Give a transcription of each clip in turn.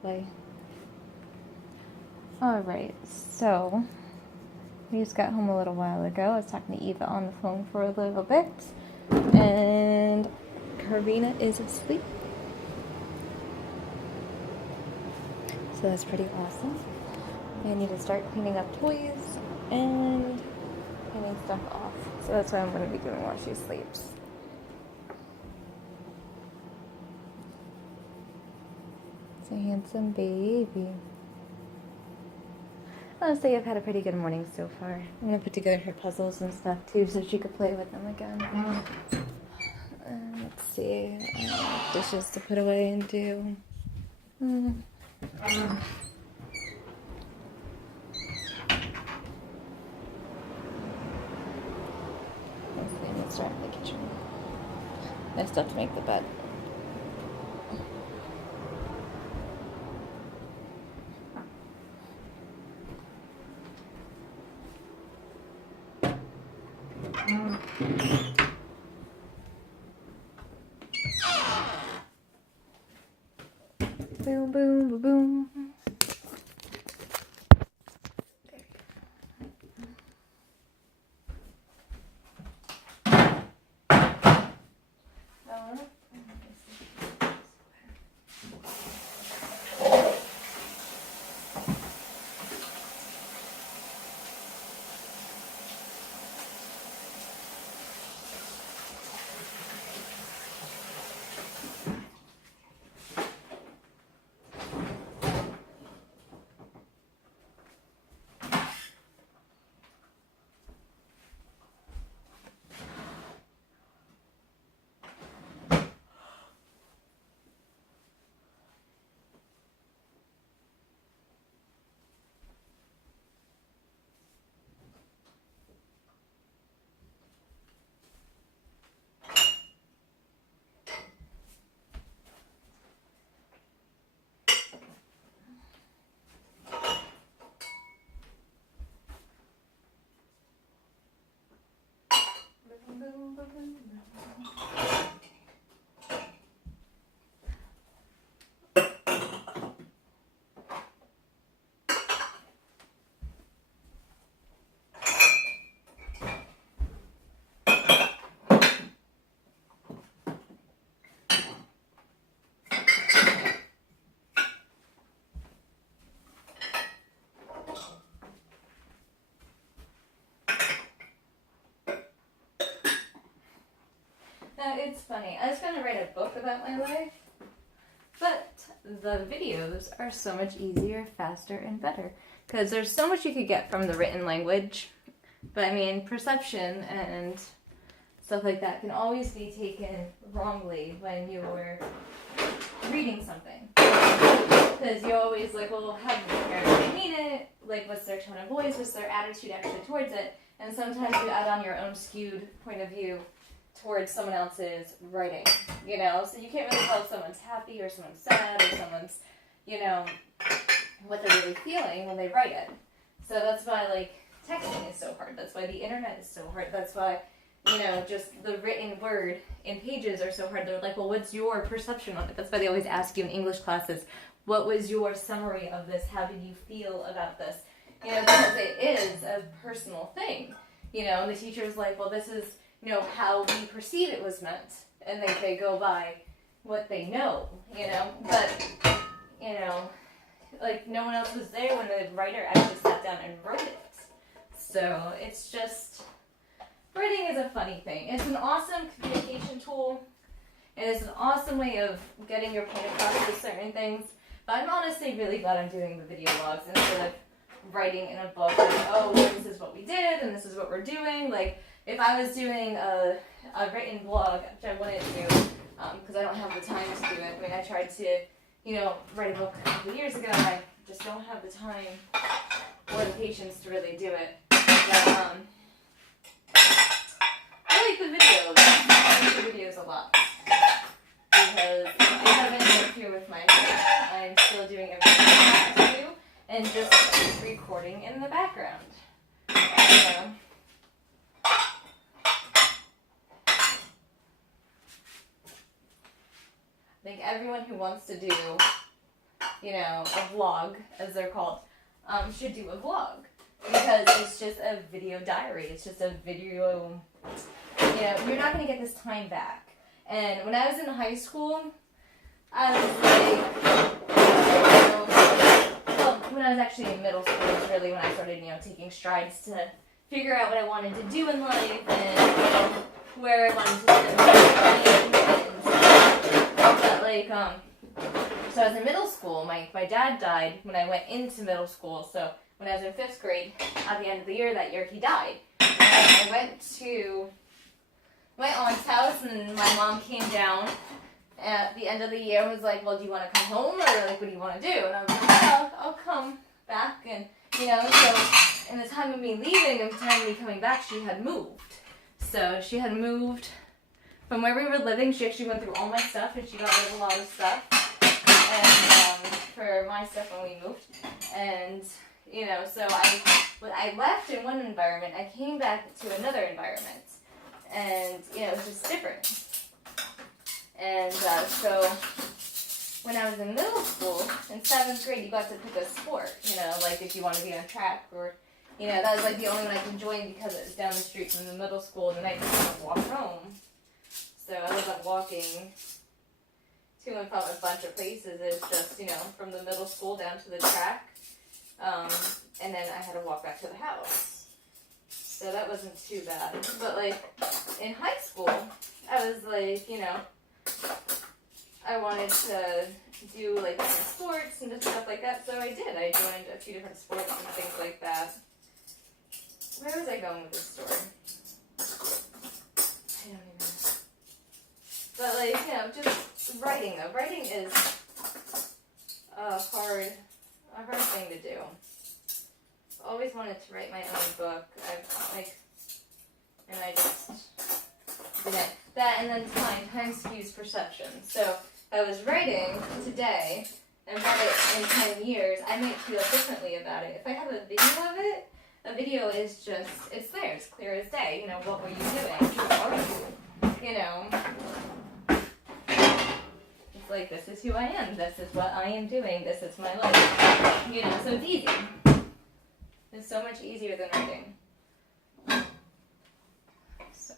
Play. Alright, so we just got home a little while ago. I was talking to Eva on the phone for a little bit, and Karina is asleep. So that's pretty awesome. I need to start cleaning up toys and cleaning stuff off. So that's what I'm going to be doing while she sleeps. It's a handsome baby. Honestly, I've had a pretty good morning so far. I'm going to put together her puzzles and stuff too so she could play with them again. Let's see. Dishes to put away and do. Let's start in the kitchen. I still have to make the bed. Boom, boom, boom, boom. It's funny. I was going to write a book about my life, but the videos are so much easier, faster, and better. Because there's so much you could get from the written language. But I mean, perception and stuff like that can always be taken wrongly when you're reading something. Because you always like, well, how do they mean it? Like, what's their tone of voice? What's their attitude actually towards it? And sometimes you add on your own skewed point of view towards someone else's writing, you know? So you can't really tell if someone's happy or someone's sad or someone's, you know, what they're really feeling when they write it. So that's why, like, texting is so hard. That's why the internet is so hard. That's why, you know, just the written word in pages are so hard. They're like, well, what's your perception of it? That's why they always ask you in English classes, what was your summary of this? How did you feel about this? You know, because it is a personal thing. You know, and the teacher's like, well, this is, you know, how we perceive it was meant. And they go by what they know, you know. But, you know, like, no one else was there when the writer actually sat down and wrote it. So it's just, writing is a funny thing. It's an awesome communication tool. It is an awesome way of getting your point across with certain things. But I'm honestly really glad I'm doing the video logs instead of writing in a book like, oh, this is what we did and this is what we're doing. Like, if I was doing a written blog, which I wouldn't do, because I don't have the time to do it. I mean, I tried to, you know, write a book a couple years ago, and I just don't have the time or the patience to really do it. But, I like the videos. I like the videos a lot. Because I haven't interfered with my hair. I'm still doing everything I have to do, and just recording in the background. So, I think everyone who wants to do, you know, a vlog, as they're called, should do a vlog. Because it's just a video diary. It's just a video, you know, you're not going to get this time back. And when I was in high school, I was like, you know, well, when I was actually in middle school was really when I started, you know, taking strides to figure out what I wanted to do in life and, you know, where I wanted to spend my time. But, like, so I was in middle school. My dad died when I went into middle school, so when I was in 5th grade, at the end of the year that year, he died. And I went to my aunt's house, and my mom came down at the end of the year and was like, well, do you want to come home, or like, what do you want to do? And I was like, yeah, I'll come back. And, you know, so in the time of me leaving and the time of me coming back, she had moved. So she had moved from where we were living. She actually went through all my stuff, and she got rid of a lot of stuff. And for my stuff when we moved. And, you know, so I left in one environment, I came back to another environment. And, you know, it was just different. And so when I was in middle school, in 7th grade, you got to pick a sport, you know, like if you want to be on track or, you know, that was like the only one I could join because it was down the street from the middle school, and then I just walk home. So I wasn't walking to and from a bunch of places. It's just, you know, from the middle school down to the track. And then I had to walk back to the house. So that wasn't too bad. But, like, in high school, I was like, you know, I wanted to do, like, different sports and just stuff like that. So I did. I joined a few different sports and things like that. Where was I going with this story? I don't even know. But, like, you know, just writing, though. Writing is a hard thing to do. I've always wanted to write my own book. And I just didn't. That, and then time skews perception. So, I was writing today, and read it in 10 years, I might feel differently about it. If I have a video of it, a video is just, it's there, it's clear as day. You know, what were you doing? How are you? You know, it's like, this is who I am. This is what I am doing. This is my life. You know, so it's easy. It's so much easier than writing. So.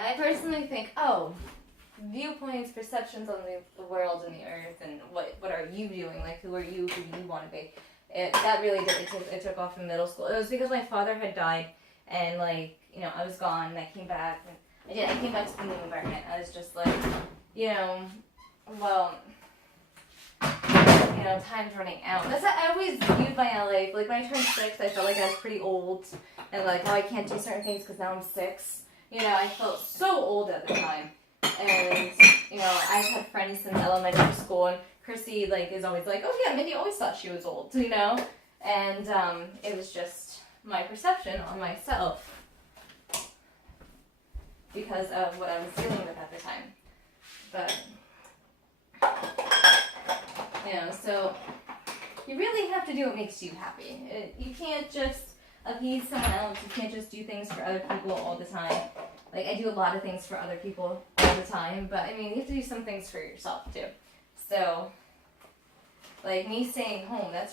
I personally think, viewpoints, perceptions on the world and the earth, and what are you doing? Like, who are you? Who do you want to be? That really did. It took off in middle school. It was because my father had died, and, like, you know, I was gone, and I came back, and I came back to the new environment. I was just like, you know, well, you know, time's running out. That's how I always viewed my life. Like, when I turned 6, I felt like I was pretty old, and like, oh, I can't do certain things because now I'm 6. You know, I felt so old at the time. And, you know, I've had friends since elementary school, and Chrissy, like, is always like, oh yeah, Mindy always thought she was old, you know? And, it was just my perception on myself because of what I was dealing with at the time. But, you know, so you really have to do what makes you happy. You can't just appease someone else. You can't just do things for other people all the time. Like, I do a lot of things for other people all the time, but, I mean, you have to do some things for yourself, too. So, like, me staying home, that's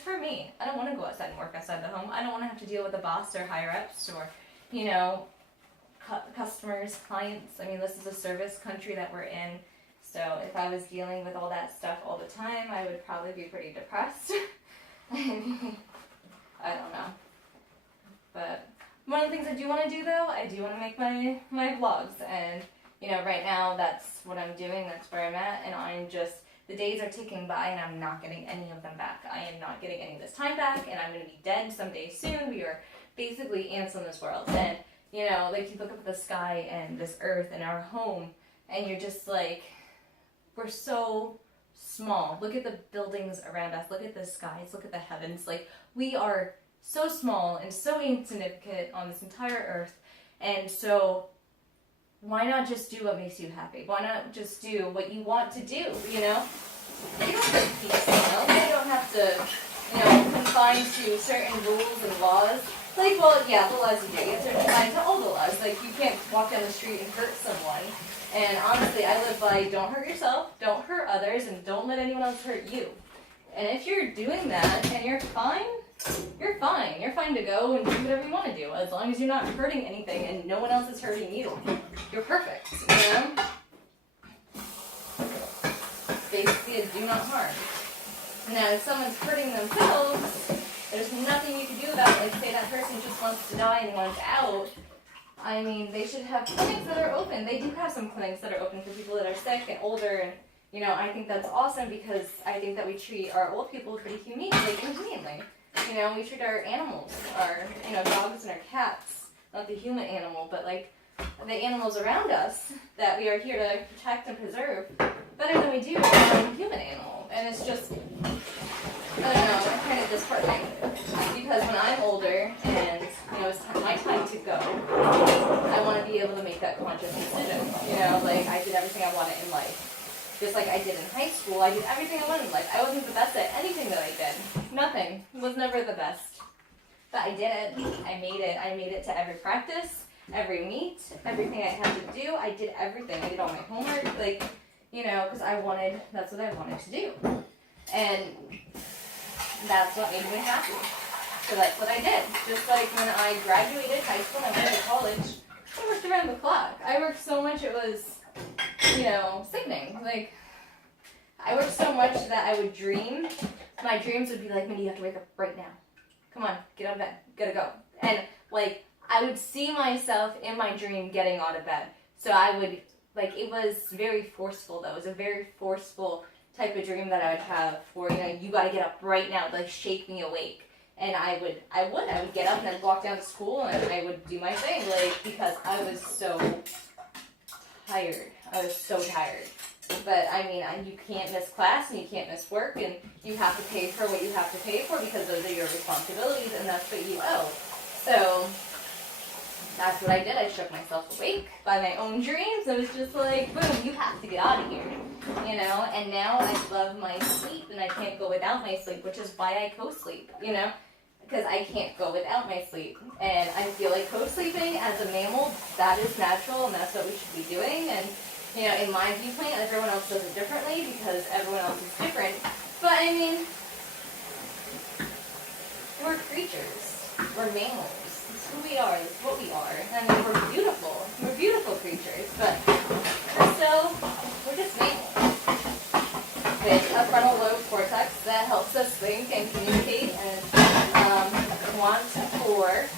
for me. I don't want to go outside and work outside the home. I don't want to have to deal with a boss or higher-ups or, you know, customers, clients. I mean, this is a service country that we're in, so if I was dealing with all that stuff all the time, I would probably be pretty depressed. I don't know. But one of the things I do want to do, though, I do want to make my vlogs. And, you know, right now, that's what I'm doing. That's where I'm at. And I'm just, the days are ticking by, and I'm not getting any of them back. I am not getting any of this time back, and I'm going to be dead someday soon. We are basically ants in this world. And, you know, like, you look up at the sky and this earth and our home, and you're just like, we're so small. Look at the buildings around us. Look at the skies. Look at the heavens. Like, we are so small and so insignificant on this entire earth, and so why not just do what makes you happy? Why not just do what you want to do, you know? You don't have to be, you know? You don't confined to certain rules and laws. Like, well, yeah, the laws you do. You have to confined to all the laws. Like, you can't walk down the street and hurt someone. And honestly, I live by don't hurt yourself, don't hurt others, and don't let anyone else hurt you. And if you're doing that and you're fine, you're fine. You're fine to go and do whatever you want to do. As long as you're not hurting anything and no one else is hurting you. You're perfect, you know? Basically, a do not harm. Now, if someone's hurting themselves, there's nothing you can do about it. Like, say that person just wants to die and wants out. I mean, they should have clinics that are open. They do have some clinics that are open for people that are sick and older, and I think that's awesome because I think that we treat our old people pretty humanely. We treat our animals, our dogs and our cats, not the human animal, but like the animals around us that we are here to protect and preserve better than we do a human animal. And it's just, I don't know, kind of disheartening because when I'm older and it's my time to go, I want to be able to make that conscious decision. Like I did everything I wanted in life. Just like I did in high school, I did everything I wanted in life. I wasn't the best at anything that I did. Nothing. Was never the best. But I did it. I made it. I made it to every practice, every meet, everything I had to do. I did everything. I did all my homework, because that's what I wanted to do. And that's what made me happy. So that's what I did. Just like when I graduated high school and I went to college, I worked around the clock. I worked so much it was sickening. Like, I worked so much that I would dream. My dreams would be like, Mindy, you have to wake up right now. Come on, get out of bed. Gotta go. And, I would see myself in my dream getting out of bed. So I would, it was very forceful, though. It was a very forceful type of dream that I would have for, you gotta get up right now. Shake me awake. And I would get up and I'd walk down to school and I would do my thing, because I was so tired. I was so tired. But, you can't miss class and you can't miss work and you have to pay for what you have to pay for because those are your responsibilities and that's what you owe. So, that's what I did. I shook myself awake by my own dreams. It was just like, boom, you have to get out of here. And now I love my sleep and I can't go without my sleep, which is why I co-sleep, because I can't go without my sleep. And I feel like co-sleeping as a mammal, that is natural and that's what we should be doing. And, in my viewpoint, everyone else does it differently because everyone else is different. But, we're creatures. We're mammals. It's who we are. It's what we are. We're beautiful. We're beautiful creatures. But we're just mammals. With a frontal lobe cortex that helps us think and communicate and want for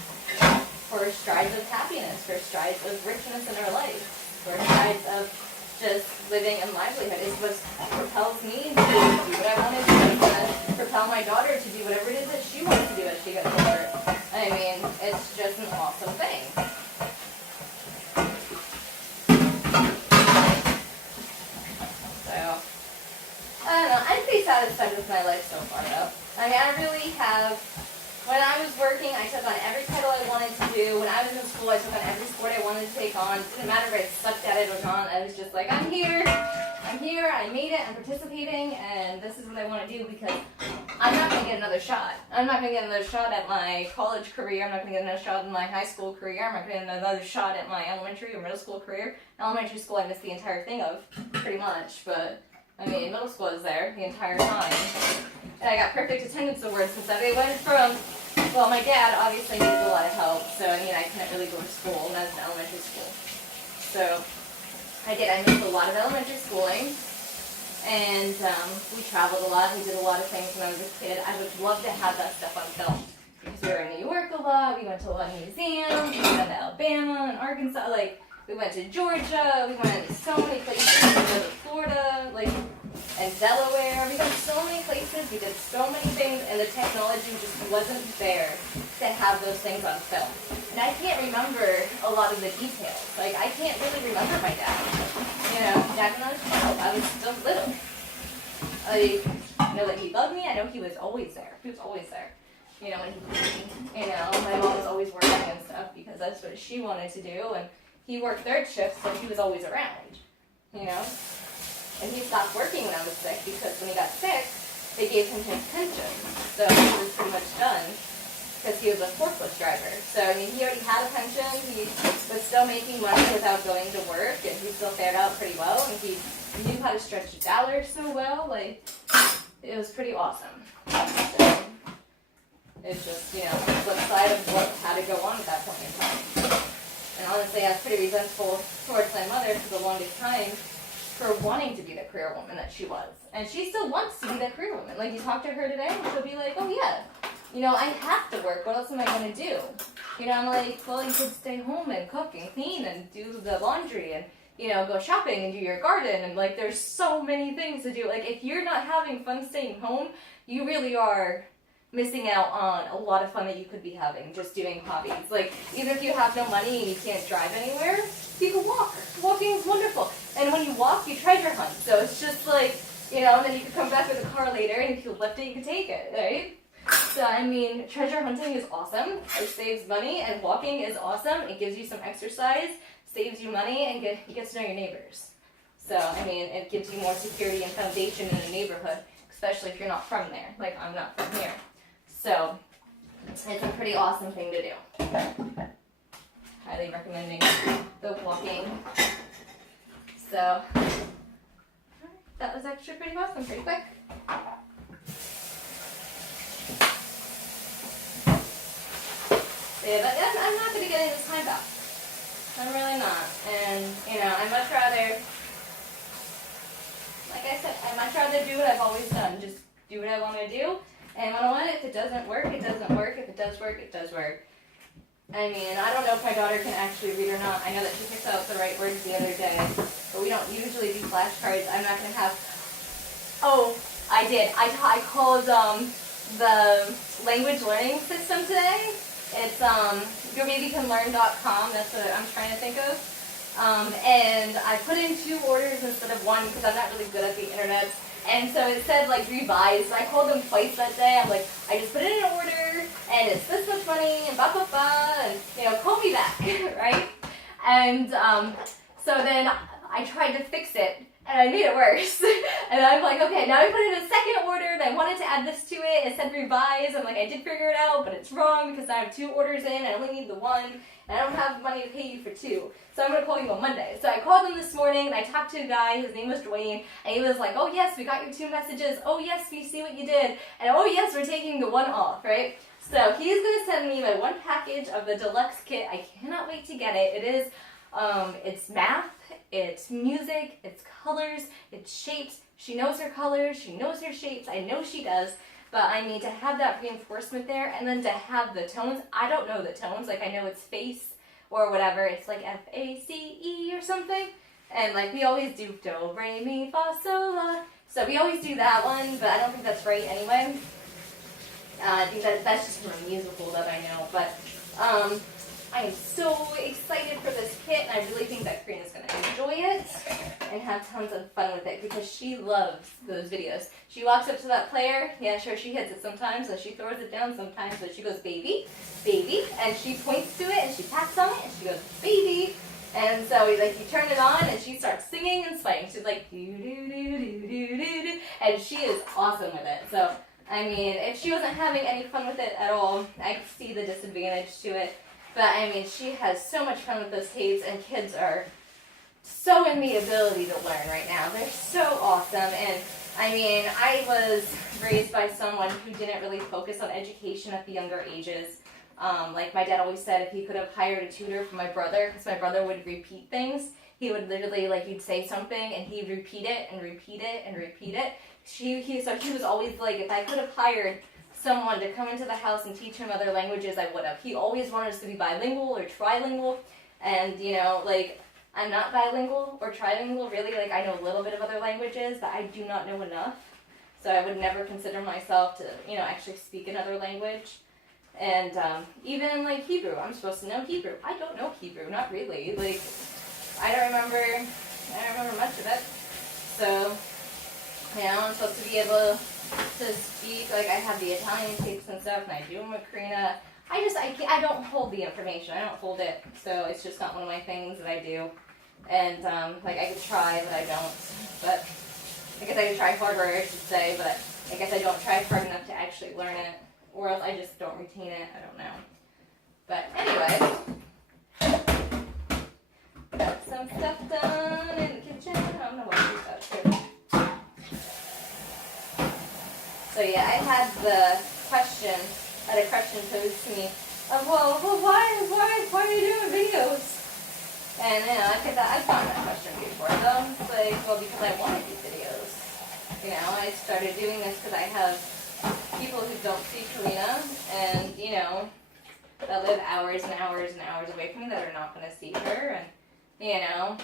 strides of happiness, for strides of richness in our life, for strides of just living and livelihood. Is what propels me to do what I want to do. It's going to propel my daughter to do whatever it is that she wants to do as she gets older. It's just an awesome thing. So, I don't know. I'm pretty satisfied with my life so far, though. I really have. When I was working, I took on every title I wanted to do. When I was in school, I took on every sport I wanted to take on. It didn't matter if I sucked at it or not. I was just like, I'm here, I made it, I'm participating, and this is what I want to do because I'm not going to get another shot. I'm not going to get another shot at my college career. I'm not going to get another shot in my high school career. I'm not going to get another shot at my elementary or middle school career. Elementary school, I missed the entire thing of, pretty much, but middle school was there the entire time. And I got perfect attendance awards since I went from, my dad obviously needed a lot of help, so I couldn't really go to school when I was in elementary school. So I missed a lot of elementary schooling, and we traveled a lot, we did a lot of things when I was a kid. I would love to have that stuff on film, because we were in New York a lot, we went to a lot of museums, we went to Alabama and Arkansas, we went to Georgia, we went to so many places, we went to Florida, and Delaware. We went so many places, we did so many things, and the technology just wasn't there to have those things on film. And I can't remember a lot of the details. I can't really remember my dad. Back when I was 12, I was still little. I know that he loved me. I know he was always there. He was always there. When he could be. My mom was always working and stuff because that's what she wanted to do. And he worked third shift, so he was always around. And he stopped working when I was sick because when he got sick, they gave him his pension. So he was pretty much done because he was a forklift driver. So, I mean, he already had a pension. He was still making money without going to work, and he still fared out pretty well, and he knew how to stretch the dollar so well. Like, it was pretty awesome. So, it's just, you know, the flip side of what had to go on at that point in time. And honestly, I was pretty resentful towards my mother for the longest time for wanting to be the career woman that she was. And she still wants to be the career woman. Like, you talk to her today, and she'll be like, oh yeah, you know, I have to work. What else am I going to do? You know, I'm like, well, you could stay home and cook and clean and do the laundry and, you know, go shopping and do your garden. And, like, there's so many things to do. Like, if you're not having fun staying home, you really are missing out on a lot of fun that you could be having just doing hobbies. Like, even if you have no money and you can't drive anywhere, you can walk. Walking is wonderful. And when you walk, you treasure hunt. So it's just like, you know, and then you can come back with a car later, and if you lift it, you can take it, right? So, I mean, treasure hunting is awesome. It saves money, and walking is awesome. It gives you some exercise, saves you money, and you get to know your neighbors. So, I mean, it gives you more security and foundation in a neighborhood, especially if you're not from there. Like, I'm not from here. So, it's a pretty awesome thing to do. Highly recommending the walking. So, that was actually pretty awesome, pretty quick. Yeah, but I'm not going to get any this time back. I'm really not. And, you know, I'd much rather, like I said, I'd much rather do what I've always done. Just do what I want to do. And you know what? If it doesn't work, it doesn't work. If it does work, it does work. I mean, I don't know if my daughter can actually read or not. I know that she picked out the right words the other day, but we don't usually do flashcards. I'm not going to have... Oh, I did. I called the language learning system today. It's yourbabycanlearn.com. That's what I'm trying to think of. And I put in 2 orders instead of 1 because I'm not really good at the internet. And so it said, like, revise. So I called them twice that day. I'm like, I just put in an order, and it's this much money, and blah, blah, blah, and, you know, call me back, right? And so then I tried to fix it, and I made it worse. And I'm like, okay, now I put in a second order, and I wanted to add this to it. It said revise. I'm like, I did figure it out, but it's wrong because I have 2 orders in. I only need the 1, and I don't have money to pay you for 2. So I'm going to call you on Monday. So I called him this morning, and I talked to a guy. His name was Dwayne, and he was like, oh, yes, we got your 2 messages. Oh, yes, we see what you did. And oh, yes, we're taking the 1 off, right? So he's going to send me my 1 package of the deluxe kit. I cannot wait to get it. It is, it's math, it's music, it's colors, it's shapes. She knows her colors, she knows her shapes. I know she does. But I need to have that reinforcement there, and then to have the tones. I don't know the tones. Like, I know it's face or whatever. It's like F-A-C-E or something. And, like, we always do do, re, mi, fa, sol, la. So we always do that one, but I don't think that's right anyway. I think that's just from a musical that I know. But I am so excited for this kit, and I really think that Karina's going to enjoy it and have tons of fun with it because she loves those videos. She walks up to that player, yeah, sure, she hits it sometimes, and she throws it down sometimes, but she goes, baby, baby, and she points to it, and she taps on it, and she goes, baby, and so like you turn it on, and she starts singing and swaying. She's like, do-do-do-do-do-do-do, and she is awesome with it. So, I mean, if she wasn't having any fun with it at all, I could see the disadvantage to it. But, I mean, she has so much fun with those tapes, and kids are so in the ability to learn right now. They're so awesome, and, I mean, I was raised by someone who didn't really focus on education at the younger ages. Like, my dad always said if he could have hired a tutor for my brother, because my brother would repeat things, he would literally, like, you'd say something, and he'd repeat it, and repeat it, and repeat it. So he was always like, if I could have hired someone to come into the house and teach him other languages, I would have. He always wanted us to be bilingual or trilingual, and, you know, like, I'm not bilingual or trilingual, really. Like, I know a little bit of other languages, but I do not know enough, so I would never consider myself to, you know, actually speak another language. And even, like, Hebrew, I'm supposed to know Hebrew. I don't know Hebrew, not really. Like, I don't remember much of it, so, you know, I'm supposed to be able to speak, like, I have the Italian tapes and stuff, and I do them with Karina. I don't hold the information. I don't hold it, so it's just not one of my things that I do. And, like, I could try, but I don't. But, I guess I could try harder, I should say, but I guess I don't try hard enough to actually learn it, or else I just don't retain it. I don't know. But anyway, got some stuff done in the kitchen. I'm gonna wash these out too. So yeah, I had a question posed to me of, well, why are you doing videos? And you know, I've gotten that question before. So it's like, well, because I want to do videos. You know, I started doing this because I have people who don't speak Karina, and you know, that live hours and hours and hours away from me that are not going to see her, and you know,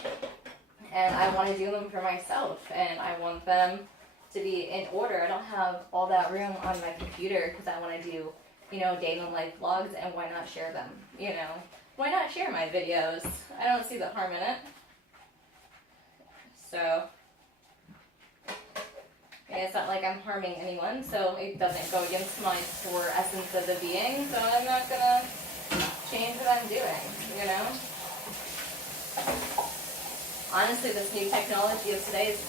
and I want to do them for myself, and I want them to be in order. I don't have all that room on my computer because I want to do, you know, day in life vlogs, and why not share them? You know, why not share my videos? I don't see the harm in it. So, and it's not like I'm harming anyone, so it doesn't go against my core essence of the being, so I'm not gonna change what I'm doing, you know? Honestly, this new technology of today is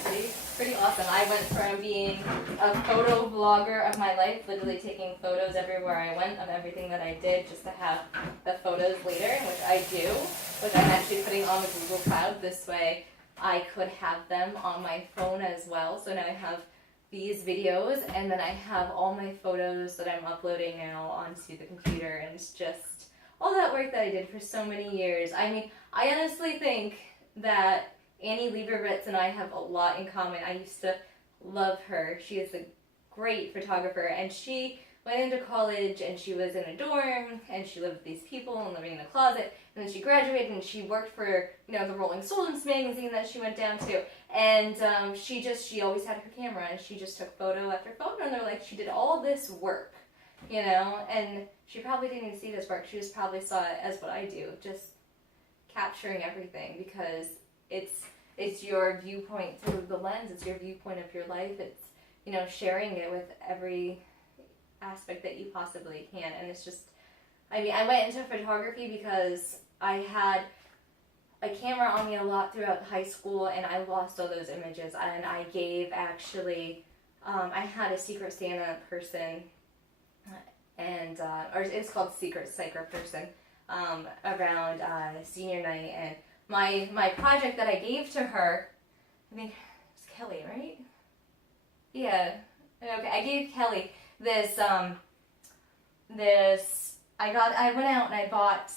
pretty awesome. I went from being a photo vlogger of my life, literally taking photos everywhere I went of everything that I did just to have the photos later, which I do, which I'm actually putting on the Google Cloud. This way I could have them on my phone as well. So now I have these videos, and then I have all my photos that I'm uploading now onto the computer, and it's just all that work that I did for so many years. I mean, I honestly think that Annie Leibovitz and I have a lot in common. I used to love her. She is a great photographer, and she went into college and she was in a dorm and she lived with these people and living in a closet, and then she graduated and she worked for, you know, the Rolling Stones magazine that she went down to, and she always had her camera and she just took photo after photo, and they're like, she did all this work, you know, and she probably didn't even see this work. She just probably saw it as what I do, just capturing everything, because it's your viewpoint through the lens, it's your viewpoint of your life, it's, you know, sharing it with every aspect that you possibly can. And it's just, I mean, I went into photography because I had a camera on me a lot throughout high school, and I lost all those images, and I gave actually, I had a Secret Santa person, and, or it's called Secret Psycho person, around senior night, and my project that I gave to her, I think it's Kelly, right? Yeah. Okay, I gave Kelly this, I went out and I bought,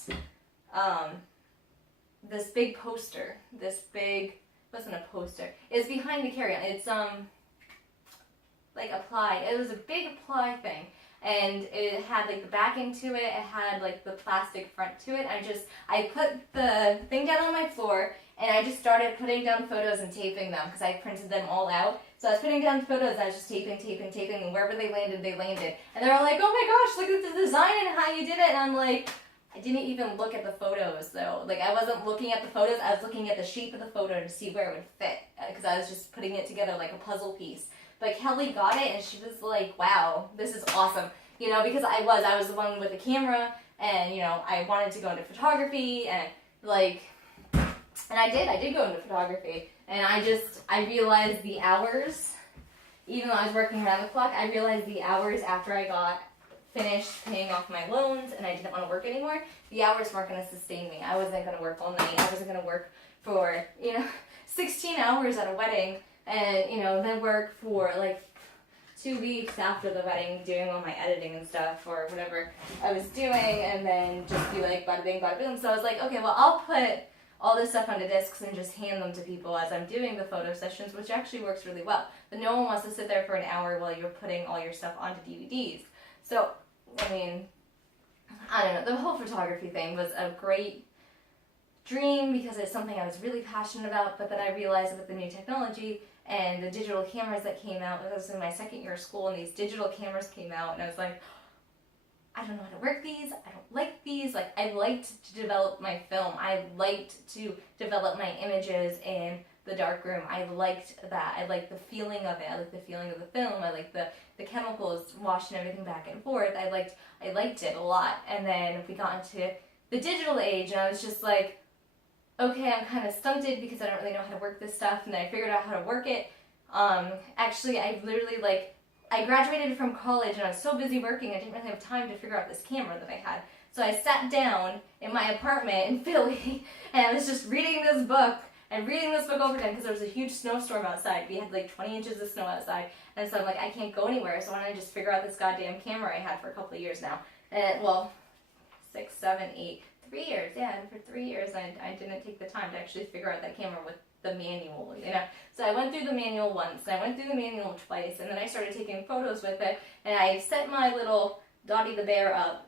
this big poster, wasn't a poster, it's behind the carry-on, it's, like a ply, it was a big ply thing, and it had like the backing to it, it had like the plastic front to it. I put the thing down on my floor, and I just started putting down photos and taping them, because I printed them all out. So I was putting down photos, and I was just taping, and wherever they landed, they landed. And they were like, oh my gosh, look at the design and how you did it. And I'm like, I didn't even look at the photos though. Like, I wasn't looking at the photos, I was looking at the shape of the photo to see where it would fit, because I was just putting it together like a puzzle piece. But Kelly got it, and she was like, wow, this is awesome. You know, because I was the one with the camera, and, you know, I wanted to go into photography, and, like, and I did go into photography. And I realized the hours, even though I was working around the clock, I realized the hours after I got finished paying off my loans and I didn't want to work anymore, the hours weren't going to sustain me. I wasn't going to work all night. I wasn't going to work for, you know, 16 hours at a wedding, and, you know, then work for like 2 weeks after the wedding doing all my editing and stuff or whatever I was doing, and then just be like bada bing bada boom. So I was like, okay, well, I'll put all this stuff onto discs and just hand them to people as I'm doing the photo sessions, which actually works really well. But no one wants to sit there for an hour while you're putting all your stuff onto DVDs. So, I mean, I don't know, the whole photography thing was a great dream because it's something I was really passionate about, but then I realized with the new technology and the digital cameras that came out, I was in my second year of school, and these digital cameras came out, and I was like, I don't know how to work these, I don't like these. Like, I liked to develop my film, I liked to develop my images in the darkroom. I liked that. I liked the feeling of it. I liked the feeling of the film. I liked the chemicals washing everything back and forth. I liked it a lot. And then we got into the digital age, and I was just like, okay, I'm kind of stunted because I don't really know how to work this stuff. And then I figured out how to work it. Actually, I literally, like, I graduated from college and I was so busy working I didn't really have time to figure out this camera that I had. So I sat down in my apartment in Philly and I was just reading this book and reading this book over again because there was a huge snowstorm outside. We had like 20 inches of snow outside. And so I'm like, I can't go anywhere. So why don't I just figure out this goddamn camera I had for a couple of years now? And well, 6, 7, 8, 3 years. Yeah, and for 3 years I didn't take the time to actually figure out that camera with the manual, you know. So I went through the manual once, and I went through the manual twice, and then I started taking photos with it, and I set my little Dottie the bear up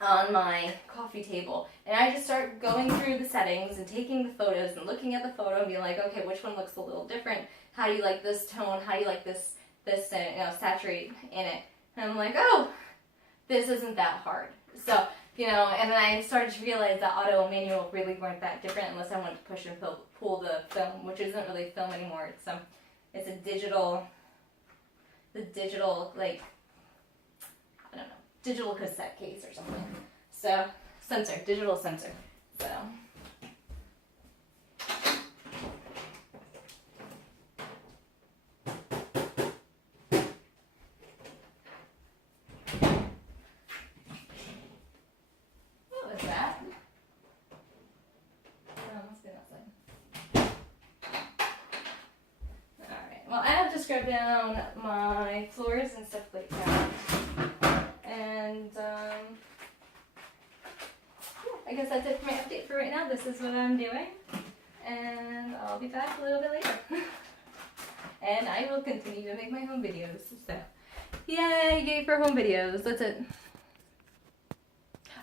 on my coffee table, and I just start going through the settings and taking the photos and looking at the photo and being like, okay, which one looks a little different? How do you like this tone? How do you like this you know, saturate in it? And I'm like, oh, this isn't that hard. So, you know, and then I started to realize that auto and manual really weren't that different unless I wanted to push and pull the film, which isn't really film anymore. It's a digital, like, I don't know, digital cassette case or something. So, digital sensor. So. What was that? Oh, must be outside. Alright, well, I have to scrub down my floors and stuff like that. And, yeah, I guess that's it for my update for right now. This is what I'm doing. And I'll be back a little bit later. And I will continue to make my home videos. So, yay for home videos. That's it.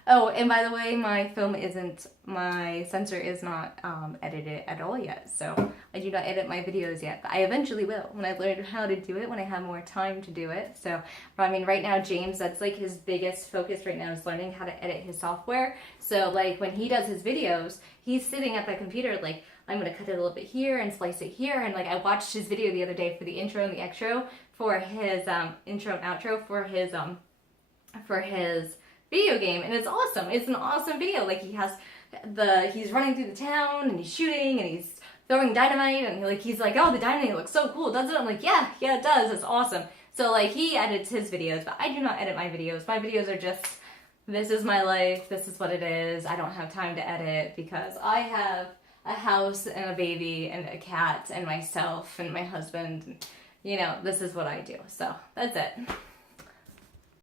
Oh, and by the way, my sensor is not edited at all yet, so I do not edit my videos yet, but I eventually will when I learn how to do it, when I have more time to do it. So, I mean, right now, James, that's like his biggest focus right now is learning how to edit his software. So, like, when he does his videos, he's sitting at the computer, like, I'm going to cut it a little bit here and slice it here, and, like, I watched his video the other day for the intro and the extra for his, intro and outro for his video game, and it's awesome. It's an awesome video. Like, he's running through the town and he's shooting and he's throwing dynamite and he's like, oh, the dynamite looks so cool, doesn't it? I'm like, yeah, it does. It's awesome. So like, he edits his videos, but I do not edit my videos. My videos are just, this is my life, this is what it is. I don't have time to edit because I have a house and a baby and a cat and myself and my husband. And, you know, this is what I do. So that's it.